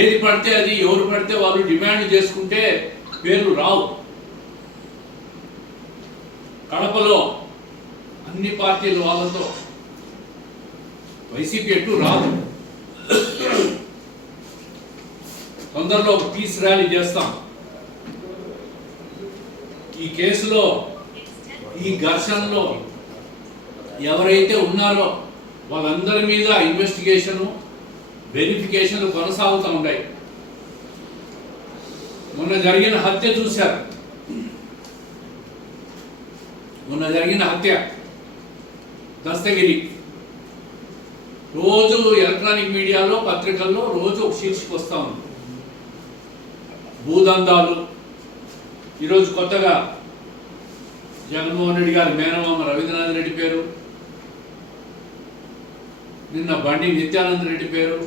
ఏది పడితే అది ఎవరు పడితే వాళ్ళు డిమాండ్ చేసుకుంటే పేర్లు రావు. కడపలో అన్ని పార్టీల వాళ్ళతో వైసీపీ ఎటు రాదు. తొందరలో ఒక పీస్ ర్యాలీ చేస్తాం. ఈ కేసులో ఈ ఘర్షణలో ఎవరైతే ఉన్నారో వాళ్ళందరి మీద ఇన్వెస్టిగేషను వెరిఫికేషన్లు కొనసాగుతూ ఉంటాయి. మొన్న జరిగిన హత్య చూశారు. మొన్న జరిగిన హత్య దస్తగిరి రోజు ఎలక్ట్రానిక్ మీడియాలో పత్రికల్లో రోజు ఒక శీర్షిక వస్తూ ఉంది. భూదందాలు. ఈరోజు కొత్తగా జగన్మోహన్ రెడ్డి గారి మేనమామ రవీంద్రనాథ్ రెడ్డి పేరు, నిన్న బండి నిత్యానంద రెడ్డి పేరు,